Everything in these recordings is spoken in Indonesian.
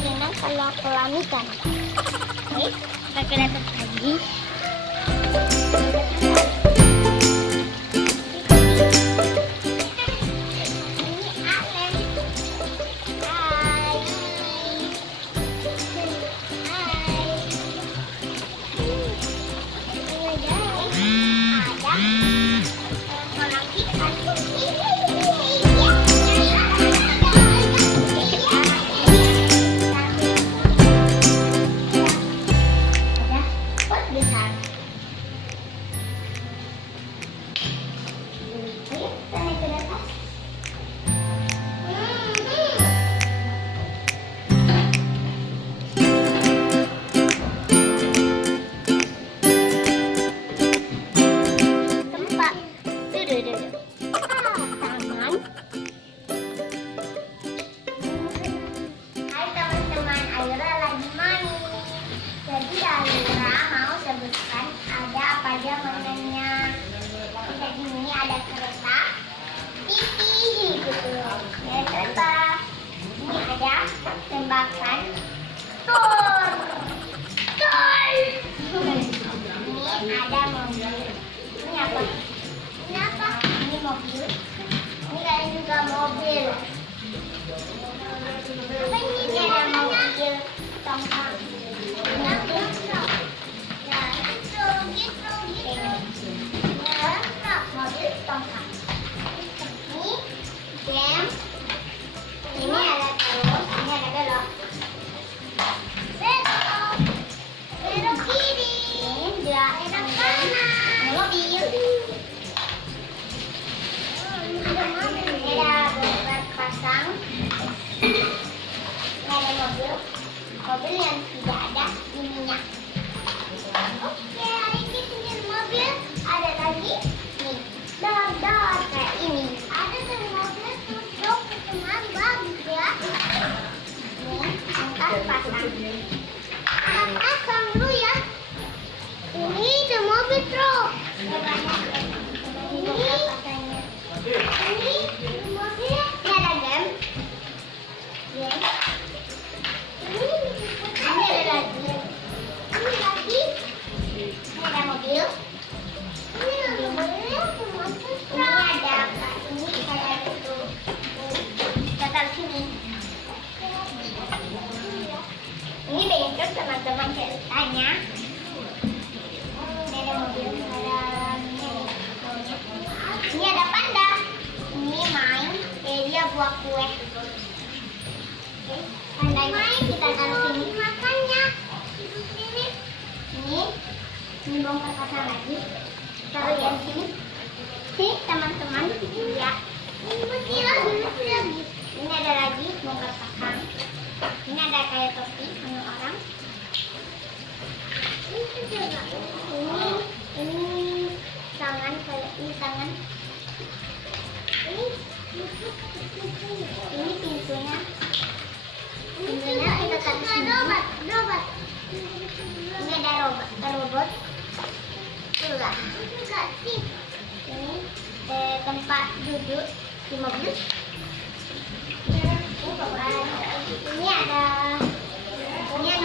kemungkinan kalau aku lamikan. Oke, kita lihat lagi. Tembakan Thor. Ini ada mobil. Ini apa? Ini apa? Ini mobil. Ini kayak juga mobil. Apa ini? Ini ada mobil tongkang. Ya, gitu. Mobil tongkang. Ini game. Ini ada terus, ini ada belok. Belok kiri. Belok kanan. Mobil. Ini ada bongkar pasang. Ini ada mobil. Mobil yang tidak ada ininya. Oke, hari ini pinjam mobil. Ada lagi nih. Dor kayak ini. Ada tuh mobil tuh teman bagus ya. Nih, angkat pasang. Angkat pasang dulu ya. Ini tuh mobil truk. Ini pasangnya. Ini mobilnya. Ini ada game. Ini ada lagi. Ini lagi. Ini ada mobil. Ini ada mobilnya. Ini ada apa? Ini kayak itu. Taruh sini. Ini bengkel teman-teman ceritanya. Ini ada mobil, ini ada panda. Ini main, dia buat kue. Pandanya kita taruh sini. Makannya. Ini bongkar pasang lagi. Taruh yang sini. Sini teman-teman. Ya. Ini ada lagi bongkar pasang. Ini ada kayak topi sama orang. Ini tangan kayak ini tangan. Ini pintunya. Pintunya kita taruh sini. Ini ada robot. Itulah. Ini tempat duduk di mobil. Ini ada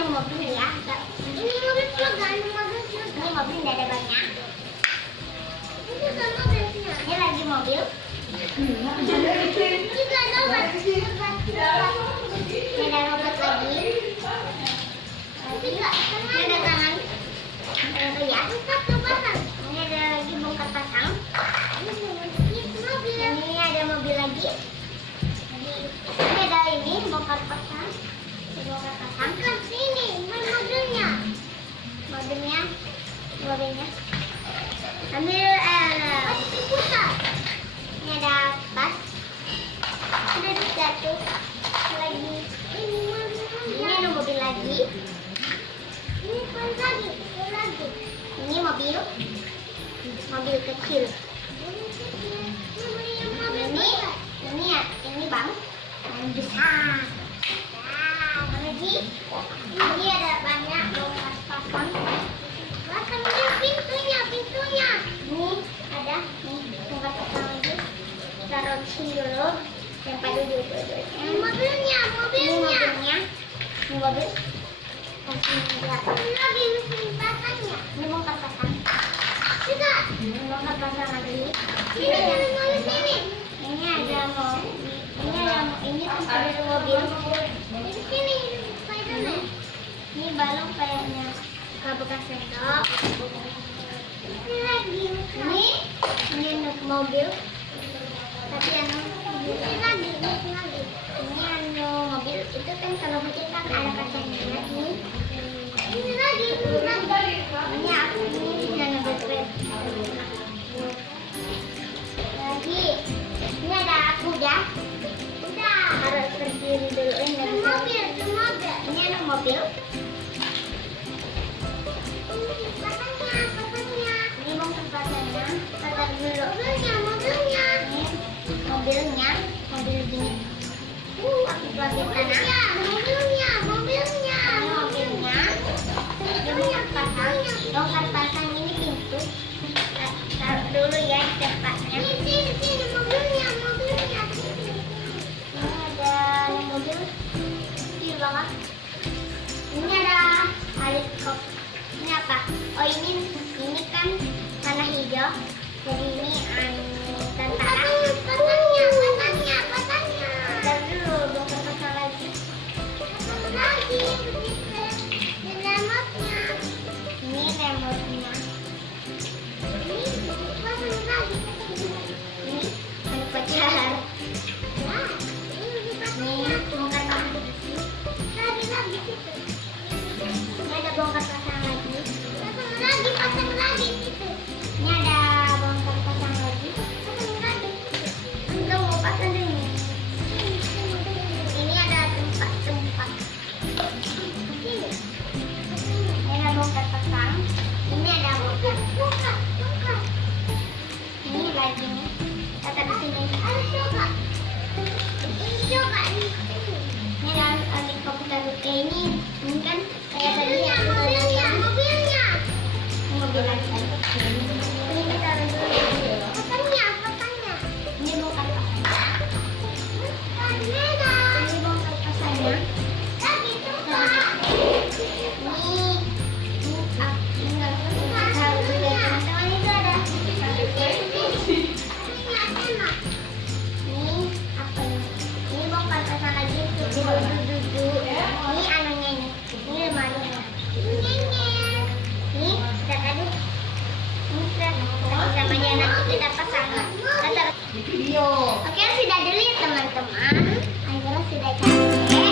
mobil ya. Ini mobil juga, ini mobil tidak ada banyak. Ini lagi mobil. Juga robot. Ini ada robot lagi. Ini ada tangan. Ya. Ini ada lagi bongkar pasang. Ini ada mobil lagi. Ini ada ini bongkar pasang. Kan sini, mobilnya. Ambil putar. Ini ada pas. Sudah jatuh lagi. Ini ada mobil lagi. Ini mobil kecil. Ini bang yang besar. Lagi ini ada banyak bongkar pasang. Pasang pintunya. Ini ada bongkar pasang lagi. Taruh di sini dulu. Tempat duduk. Ini mobilnya. Ini mobil. Kasih lihat. Lagi mesin pasangnya. Ini bongkar pasang. Sudah. Bongkar pasang lagi. Sini. Ini ada ini tempat dari mobil. Sini. Spiderman. Ini balon kayaknya bekas sendok. Ini lagi. Ini untuk mobil. Tapi ini lagi. Ini anu mobil itu kan kalau mobil kan ada kacanya ini. Ini lagi. Ini aku ini anu bebek. Lagi. Ini ada kuda. Udah harus berdiri dulu ini. Mobil. Ini anu mobil. Pasangnya. Ini mau pasangnya. Pasang dulu. Mobilnya. Ini mobilnya. Mobil gini. Aku buatin tanah. Mobilnya. Ini bongkar pasang ini pintu. Taruh dulu ya di tempatnya. Sini mobilnya. Ini ada mobil kecil banget. Ini ada helikopter. Ini apa? Oh ini kan tanah hijau. Jadi ini tentara. Pasangnya. Bentar dulu, bongkar pasang lagi. Ini remote-nya. Ini pasang lagi. Ini ada pacar. Ini bongkar pasang. Lagi. Ini ada bongkar pasang lagi. Pasang lagi gitu. Ini ada bongkar pasang lagi. Pasang lagi. Untuk mau pasang dulu. Ini ada tempat. Ini ada bongkar pasang. Ini ada bongkar. Ini lagi nih. Kita di sini. Ini ada helikopter. Ini kan kayak tadi ya. Mobilnya. Mobil lagi. Ini kita taruh dulu. Pasangnya. Ini bongkar pasangnya. Ini bongkar pasangnya. Ini bongkar pasang lagi. Ini anunya ini. Ini lemarinya. Ini sudah tadi. Ini sudah sama dia nanti kita pasang. Oke, sudah dulu ya teman-teman. Akhirnya sudah cantik.